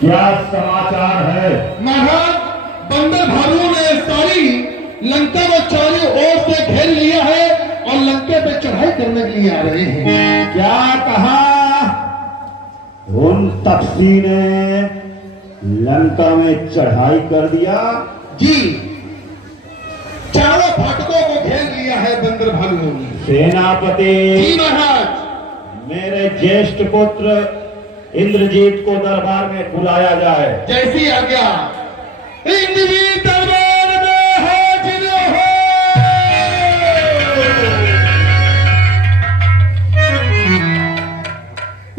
क्या समाचार है? महाराज, बंदर भालुओं ने सारी लंका को चारों ओर से घेर लिया है और लंका पे चढ़ाई करने के लिए आ रहे हैं। क्या कहा? उन तपसी ने लंका में चढ़ाई कर दिया? जी, चारों फाटकों को घेर लिया है बंदर भालुओं ने। सेनापति जी महाराज। मेरे ज्येष्ठ पुत्र इंद्रजीत को दरबार में बुलाया जाए। जैसी आज्ञा। इंद्रजीत दरबार में हाजिर हो।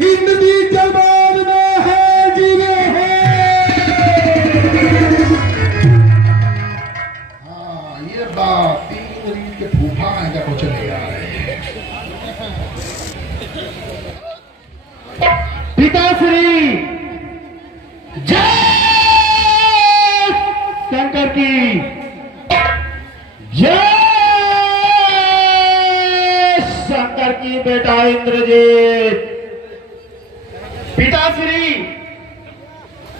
इंद्रजीत दरबार में हाजिर हो। हाँ, ये बात तीन रीत के फूफा आएगा को चले आ रहे हैं। पिताश्री जय शंकर की जय शंकर की बेटा इंद्रजीत। पिताश्री,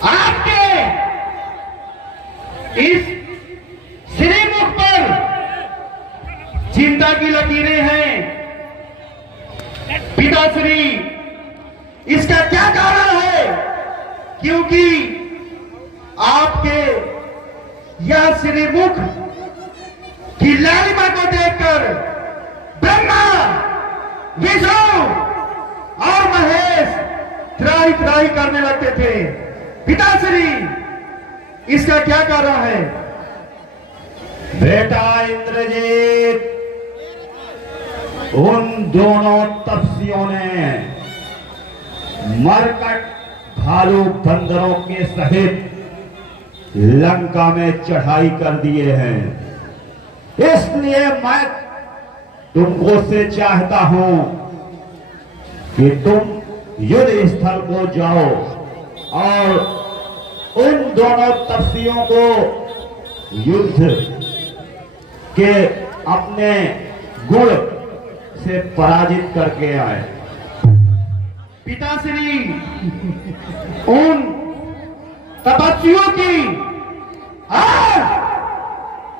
आपके इस श्रीमुख पर चिंता की लकीरें हैं। पिताश्री, इसका क्या कारण है? क्योंकि आपके यह श्रीमुख की लालिमा को देखकर ब्रह्मा, विष्णु और महेश त्राही त्राही करने लगते थे। पिताश्री, इसका क्या कारण है? बेटा इंद्रजीत, उन दोनों तपस्वियों ने मरकट भालू बंदरों के सहित लंका में चढ़ाई कर दिए हैं। इसलिए मैं तुमको से चाहता हूं कि तुम युद्ध स्थल को जाओ और उन दोनों तपस्वियों को युद्ध के अपने गुण से पराजित करके आए। पिताश्री, उन तपस्वियों की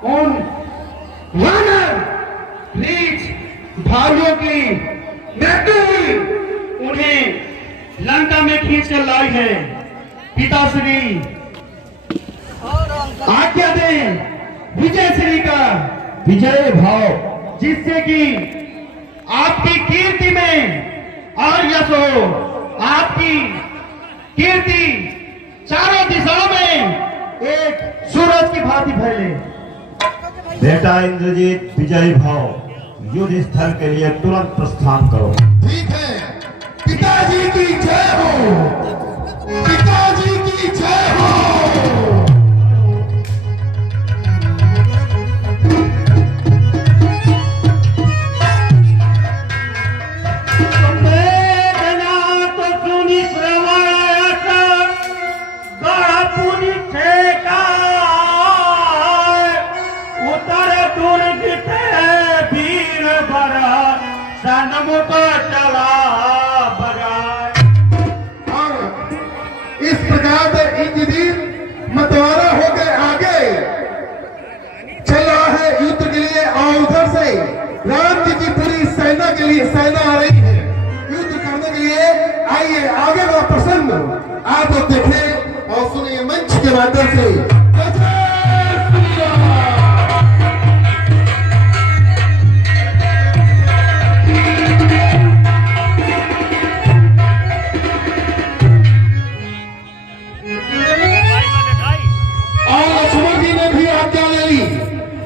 उन वानर रीछ भालुओं की मृत्यु हुई, उन्हें लंका में खींच कर लाई है। पिताश्री, आज्ञा दें विजय श्री का विजय भाव, जिससे कि आपकी कीर्ति में और यश हो। आपकी कीर्ति चारों दिशाओं में एक सूरज की भांति फैले। बेटा इंद्रजीत, विजय भाव, युद्ध स्थल के लिए तुरंत प्रस्थान करो। ठीक है। पिताजी की जय हो। पिताजी की जय हो। इस प्रकार से इंद्रजीत मतवाला होकर आगे चल रहा है युद्ध के लिए और उधर से राम जी की पूरी सेना के लिए सेना आ रही है युद्ध करने के लिए। आइए आगे का प्रसंग आप लोग देखें और सुनिए मंच के माध्यम से।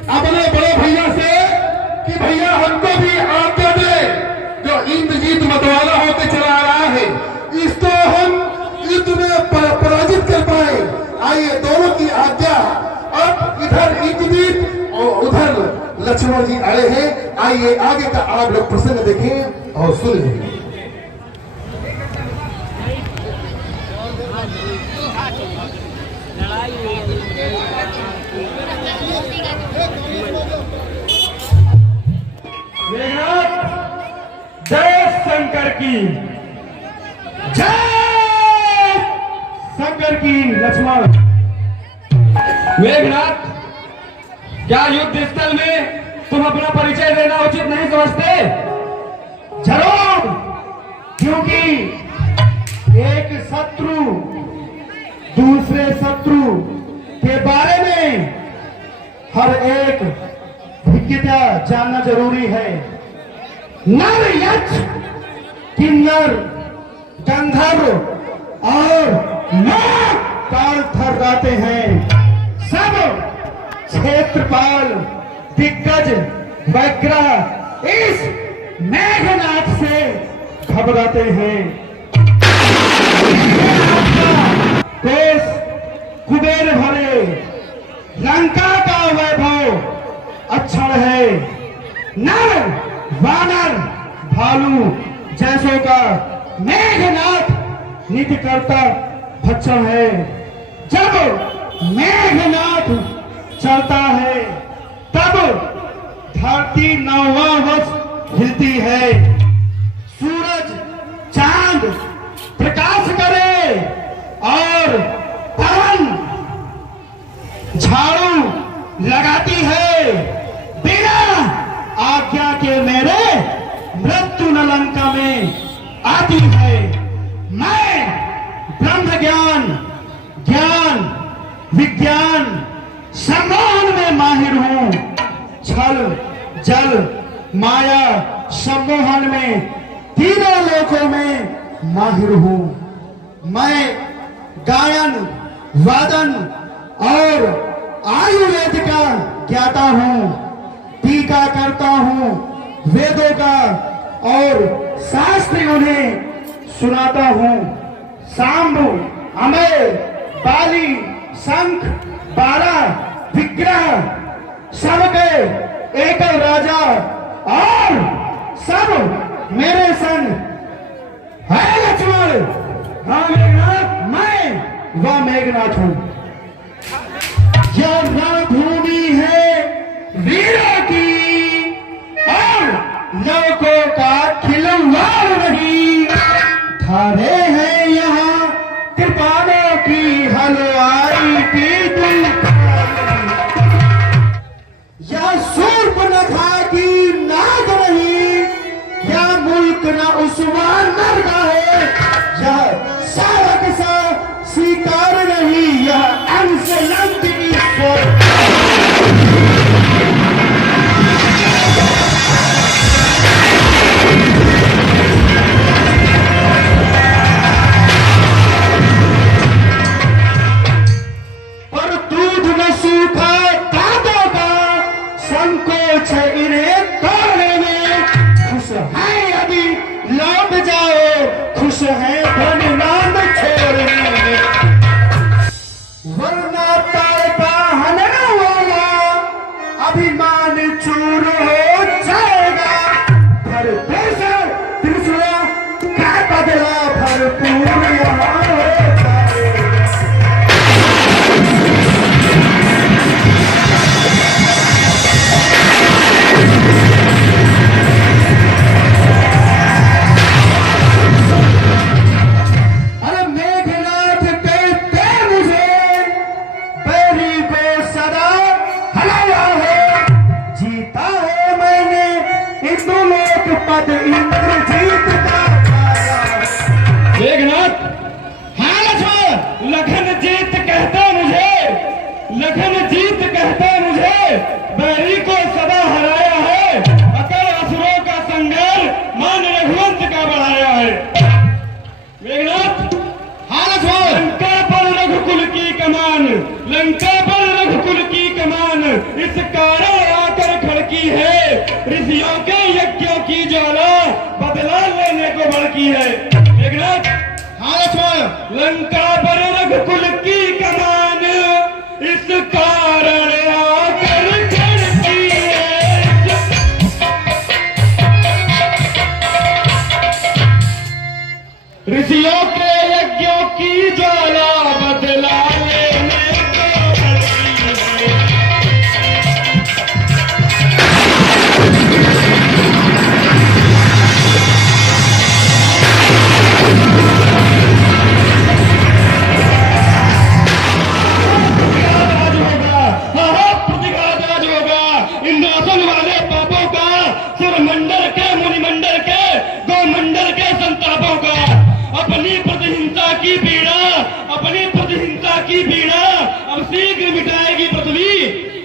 अपने बड़े भैया से कि भैया हमको भी आज्ञा दे, जो इंद्रजीत मतवाला होकर चला आ रहा है, इसको हम युद्ध में पराजित कर पाए। आइए दोनों की आज्ञा। अब इधर इंद्रजीत और उधर लक्ष्मण जी आए हैं। आइए आगे का आप लोग प्रसंग देखें और सुनें। जय शंकर की जय शंकर की लक्ष्मण। मेघनाथ, क्या युद्ध स्थल में तुम अपना परिचय देना उचित नहीं समझते? जरूर, क्योंकि एक शत्रु दूसरे शत्रु के बारे में हर एक विज्ञता जानना जरूरी है। नर यक्ष, किन्नर, गंधर्व और लोक काल थर्राते हैं। सब क्षेत्रपाल, दिग्गज, वैग्रह इस मेघनाथ से घबराते हैं। देश कुबेर भरे, लंका का वैभव अक्षण है। नर वानर भालू जैसों का मेघनाथ नित्य करता भक्षण है। जब मेघनाथ चलता है तब धरती नौवावश हिलती है। सूरज चांद प्रकाश करे और पवन झाड़ू लगाती है। बिना आज्ञा के मेरे मृत्यु न लंका में आती है। मैं ब्रह्म ज्ञान, ज्ञान विज्ञान सम्मोहन में माहिर हूं। छल जल माया सम्मोहन में तीनों लोकों में माहिर हूं। मैं गायन, वादन और आयुर्वेद का ज्ञाता हूं। टीका करता हूं वेदों का और शास्त्र उन्हें सुनाता हूं। सांबु, अमय, बाली, शंख, बारा, विग्रह सबके एकल राजा और सब मेरे संग है। लक्ष्मण, हाँ मेघनाथ, मैं वह मेघनाथ हूं। यह रणभूमि है वीरों की और लोगों का खिलवाड़ नहीं। धारे हैं यहाँ कृपाणों की हलवाई की या शूर्पणखा की नाग नहीं। या मुल्क न उस्मान मरदा है। यह सावक सा शिकार नहीं। यह अंश लंक ईश्वर। पर दूध न सूखा दांतों का संकोच है इन्हें तोड़ने में। खुश है अभी लौट जाओ, खुश है धननाम छोड़ने में। वरना तारका हनने वाला अभिमान चूर हो जाएगा। भर देश त्रिशूला का बदला भरपूर यहाँ हो जाएगा। अरे मेघनाथ कहते मुझे बैरी को सदा हलाया है। जीता है मैंने इंद्रलोक पद इंद्रजीत का पाया। मेघनाथ, हाँ लक्ष्मण, लखन जीत कहता मुझे, लखन जीत कहता मुझे बैरी को सदा हराया है। अकल असुरों का संगार मान रघुवंश का बढ़ाया है। मेघनाथ, हाँ लक्ष्मण, लंका पर रघुकुल की कमान, लंका पर रघुकुल की कमान इस कारण आकर खड़की है। ऋषियों के यज्ञों की ज्वाला बदला लेने को भड़की है। मेघनाथ, हाँ लक्ष्मण, लंका पर रघुकुल की कमान इस कारण आकर खड़की है। ऋषियों के यज्ञों की ज्वाला बदला लेने को भड़की है। की पीड़ा अब शीघ्र मिटाएगी पृथ्वी,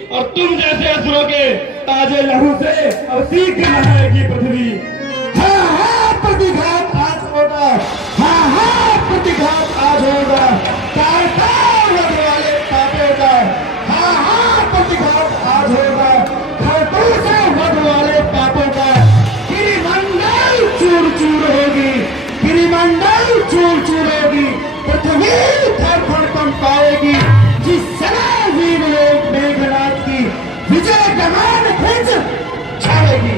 और तुम जैसे असुरों के ताजे लहू से अब शीघ्र नहाएगी पृथ्वी। हाँ हाँ प्रतिघात आज होगा, हाँ हाँ प्रतिघात आज होगा, वध वाले पापों का, हाँ हाँ प्रतिघात आज होगा, से वध वाले पापों का। गिरिमंडल चूर चूर होगी, गिरिमंडल चूर चूर होगी, पृथ्वी धड़फड़ कंपाएगी, जिस समय वीर लोग मेघनाथ की विजय कमान खींच छाड़ेगी।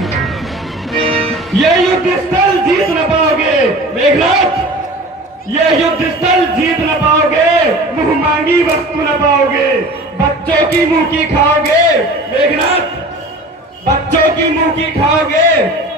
ये युद्ध स्थल जीत न पाओगे मेघनाथ, ये युद्ध स्थल जीत न पाओगे, मुंह मांगी वस्तु न पाओगे, बच्चों की मुंह की खाओगे मेघनाथ, बच्चों की मुंह की खाओगे।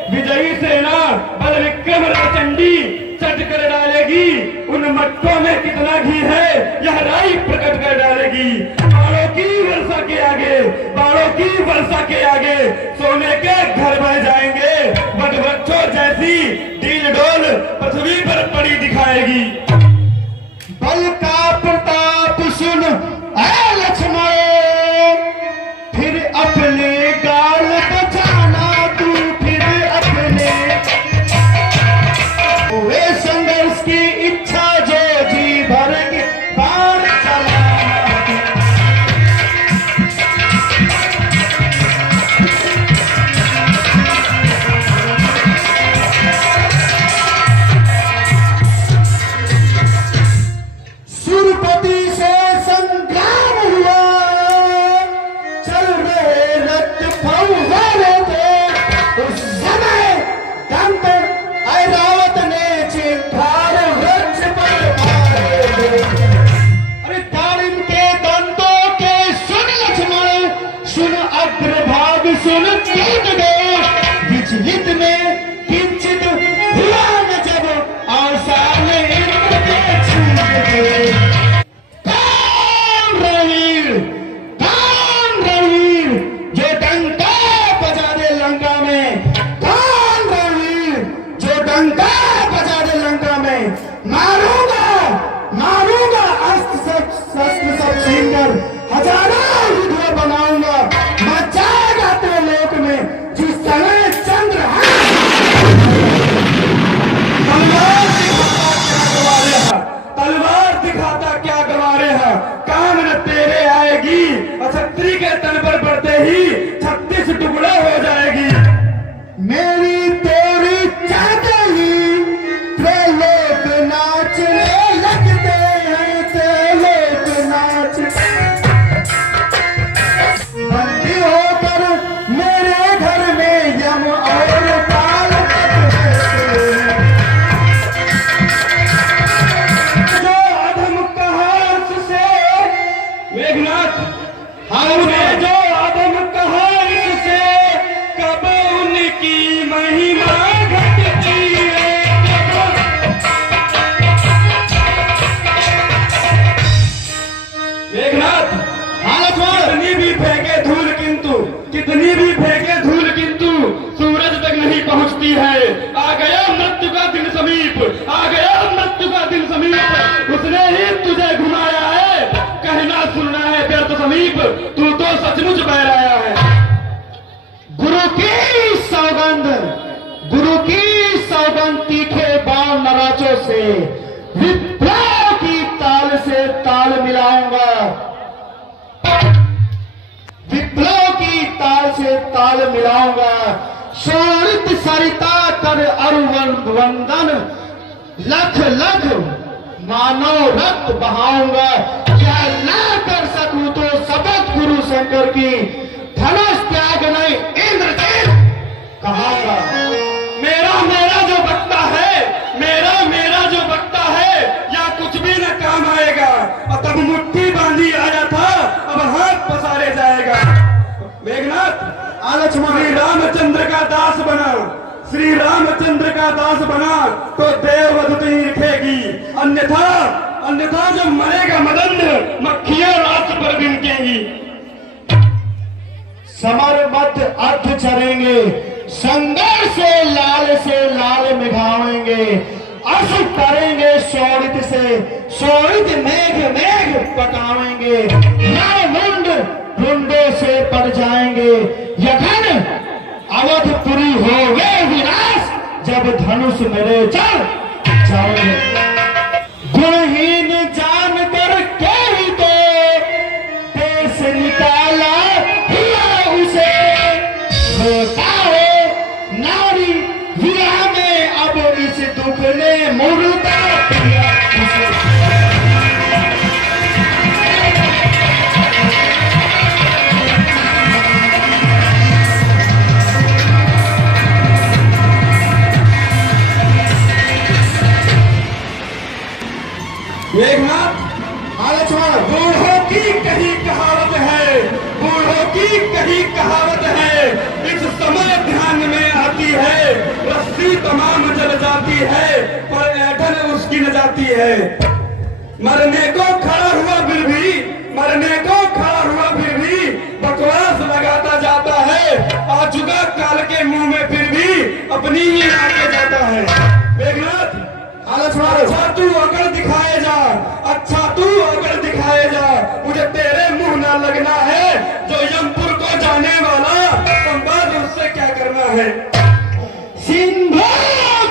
विजयी सेना बल विक्रम राचंडी चट कर डालेगी, उन मटकों में कितना घी है यह राई प्रकट कर डालेगी। बाणों की वर्षा के आगे, बाणों की वर्षा के आगे सोने के घर बह जाएंगे, बट वृक्षों जैसी डील डोल पृथ्वी पर पड़ी दिखाएगी। बल का प्रताप सुन ऐ लक्ष्मण, फिर अपने गाल बचाना तू, फिर अपने वे संघर्ष की इच्छा जो जी भर के बाण चलाना। सुरपति से संग्राम हुआ, चल रहे रथ फौवारे थे, उस समय दंत ऐरावत ने चिंगार वृक्ष पर मारे थे। अरे दारिम के दंतों के सुन लक्ष्मण, सुन अग्रभाग सुन टूट गए, विचलित में किंचित हुआ न जब आसान इंद्र के छूट गए। कौन रणवीर जो डंका बजा दे लंका में, कौन रणवीर जो डंका बजा दे लंका में। मारूंगा मारूंगा अस्त्र शस्त्र सब छीन कर, हजारों विधवा बनाऊंगा, मचाएगा तेरे लोक में जिस समय चंद्र तलवार दिखाता क्या गवारे है, काम न तेरे आएगी, क्षत्रिय के तन पर पड़ते ही 36 टुकड़ा हो जाएगी। मेरी तेरी चाहते ही त्रिलोक नाचने लगते हैं, त्रिलोक नाच। बंदी होकर मेरे घर में यम और काल रहते हैं। जो अधम कहा उससे मेघनाथ, हमने जो अधम कहा इससे, कब उनकी महिमा घटती है। मेघनाथ, कितनी भी फेंके धूल किंतु, कितनी भी फेंके धूल किंतु सूरज तक नहीं पहुंचती है। आ गया मृत्यु का दिन समीप, आ गया मृत्यु का दिन समीप, उसने ही तुझे घुमाया है, कहना सुनना है व्यर्थ समीप, तू तो सचमुच बहराया है। गुरु की सौगंध, गुरु की सौगंध तीखे बाण नराचों से, विप्लव की ताल से ताल मिलाऊंगा, विप्लव की ताल से ताल मिलाऊंगा। शोणित सरिता कर अरुवन वंदन, लख लख मानव रक्त बहाऊंगा। क्या ना कर सकूं तो शपथ गुरु शंकर की, धनुष त्याग नहीं इंद्रजीत कहाऊंगा। मेरा मेरा जो बकता है, मेरा मेरा जो बकता है, या कुछ भी न काम आएगा। और तब मुट्ठी बांधी आया था, अब हाथ पसारे जाएगा। मेघनाथ, श्री रामचंद्र का दास बना, श्री रामचंद्र का दास बना तो देववधु ही लिखेगी, अन्यथा अन्यथा जो मरेगा मदन, मक्खियां रात पर बिनकेंगी। समर मत अर्थ चरेंगे, संघर्ष से लाल मिघावेंगे, आंसू करेंगे शोणित से, शोणित मेघ मेघ पकावेंगे, मुंड मुंडों से पड़ जाएंगे। यखन अवधपुरी हो वे विनाश, जब धनुष मेरे चढ़ जाओगे। गुणहीन जानकर के ही तो देश निकाला हुआ उसे, होता है नारी विरह में अब इस दुख ने मुर्दा किया उसे। मेघनाथ, बूढ़ों की कही कहावत है, बूढ़ों की कही कहावत है, इस समय ध्यान में आती है। रस्सी तमाम जल जाती है पर ऐठन उसकी न जाती है। मरने को खड़ा हुआ फिर भी, मरने को खड़ा हुआ फिर भी बकवास लगाता जाता है। आ चुका काल के मुंह में फिर भी अपनी ही आके जाता है। मेघनाथ, अच्छा तू अकड़ दिखाए जा, अच्छा तू अकड़ दिखाए जा, मुझे तेरे मुंह ना लगना है। जो यमपुर को जाने वाला संवाद उससे क्या करना है। सिंधु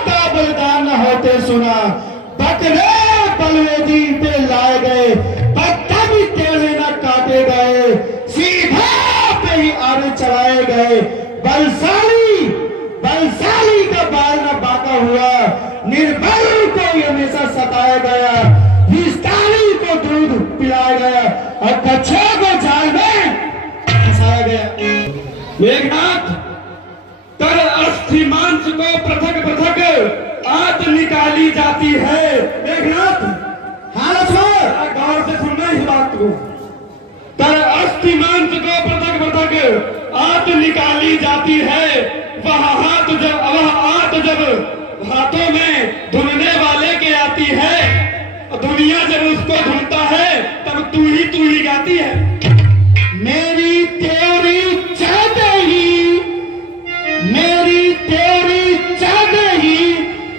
का बलिदान होते सुना, बकरे बलवेदी पे लाए गए, पत्ता भी टेढ़े न काटे गए, सीधा पे ही आरे चलाए गए। बलशाली बलशाली का बाल न बांका हुआ, निर्बल को हमेशा सताया गया, विस्तारी को दूध पिलाया गया और कच्छों को जाल में फंसाया गया। मेघनाथ, कर अस्थि मांस को पृथक पृथक आत निकाली जाती है। मेघनाथ, गौर से सुनना इस बात को। कर अस्थि मांस को पृथक पृथक आत निकाली जाती है। वह आत जब हाथों में धुनने वाले के आती है, दुनिया जब उसको धुनता है तब तू ही गाती है। मेरी तेरी चादरी, मेरी तेरी चादरी,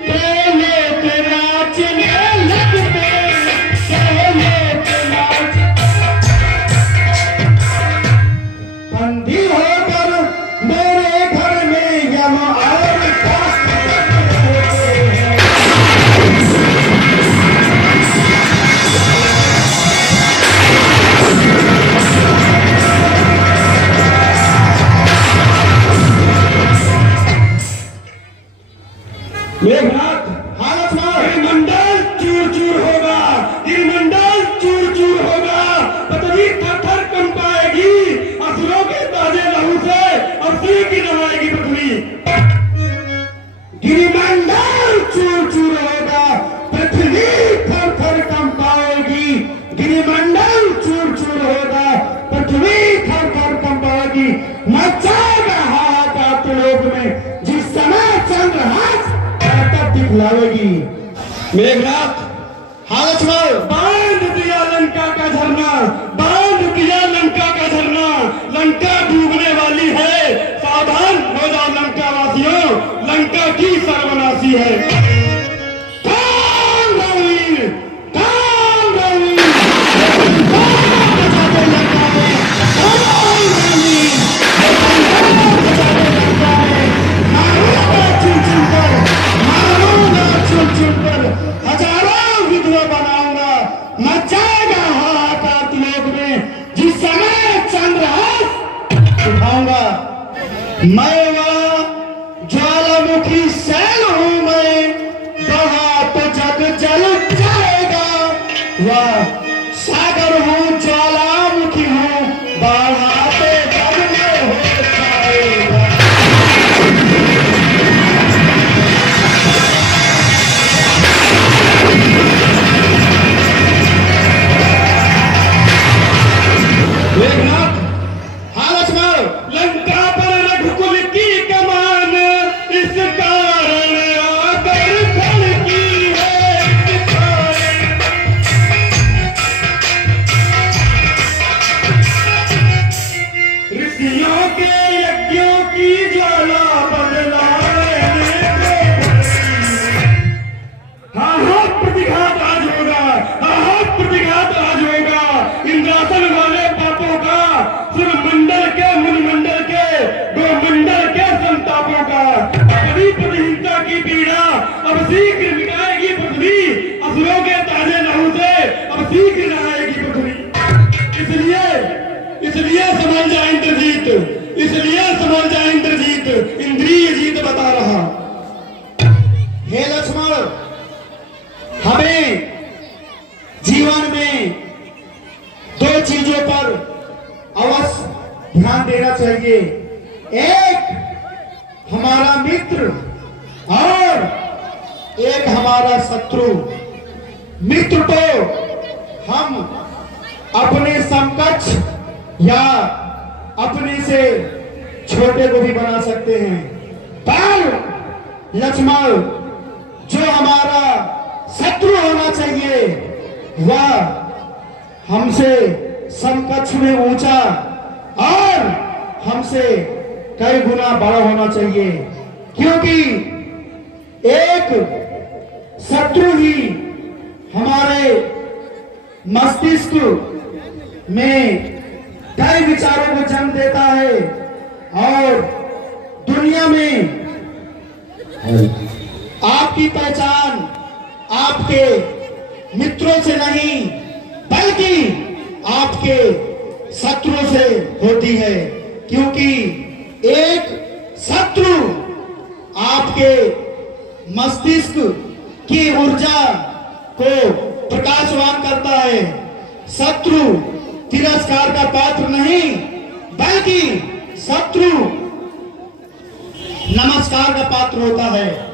तेरे के नाचने लगते, तेरे के नाच। बंदी होकर मेरे घर में यम और मेघनाथ, गिरिमंडल चूर चूर होगा, गिरिमंडल चूर चूर होगा, पृथ्वी थर थर कंपाएगी असुरों के ताजे लहू से, अफसरी की नवाएगी पृथ्वी। गिरिमंडल चूर चूर होगा, पृथ्वी थर थर कंपाएगी। गिरिमंडल चूर चूर होगा, पृथ्वी थर थर कंपाएगी। मचाएगा हाहाकार त्रिलोक में, जिस समय चंद्रहास दिखलावेगी। मेघनाथ, बांध दिया लंका का झरना, बांध दिया लंका का झरना, लंका डूबने वाली है। सावधान हो जाओ लंका वासियों, लंका की सर्वनाशी है। कौन रवीर, कौन रवीर, कौन बचाते लंका में, कौन रवीर, मारूंगा चुन चुन कर, मारूंगा चुन चुन कर, हजारों विधवा बनाऊंगा। मचाएगा हाहाकार त्रिलोक में, जिस समय चंद्रहास उठाऊंगा। मैं वह ज्वालामुखी सैल हूं, मैं बहा तो जग जल जाएगा। वह सागर हूं, ज्वालामुखी हूं, बहा तो जग में हो जाएगा। मेघनाथ, लंका पर रघुकुल की कमान इस कारण आकर खड़की है, इस कारण। ऋषियों के यज्ञों की ज्वाला बदलाने को शीघ्र न आएगी पृथ्वी। इसलिए समझ जा इंद्रजीत, इसलिए समझ जा इंद्रजीत, इंद्रिय जीत बता रहा। हे लक्ष्मण, हमें जीवन में दो चीजों पर अवश्य ध्यान देना चाहिए। एक हमारा मित्र और एक हमारा शत्रु। मित्र तो हम अपने समकक्ष या अपने से छोटे को भी बना सकते हैं, पर लक्ष्मण, जो हमारा शत्रु होना चाहिए वह हमसे समकक्ष में ऊंचा और हमसे कई गुना बड़ा होना चाहिए, क्योंकि एक शत्रु ही हमारे मस्तिष्क में कई विचारों को जन्म देता है और दुनिया में आपकी पहचान आपके मित्रों से नहीं बल्कि आपके शत्रुओं से होती है, क्योंकि एक शत्रु आपके मस्तिष्क की ऊर्जा को प्रकाशवान करता है। शत्रु तिरस्कार का पात्र नहीं बल्कि शत्रु नमस्कार का पात्र होता है।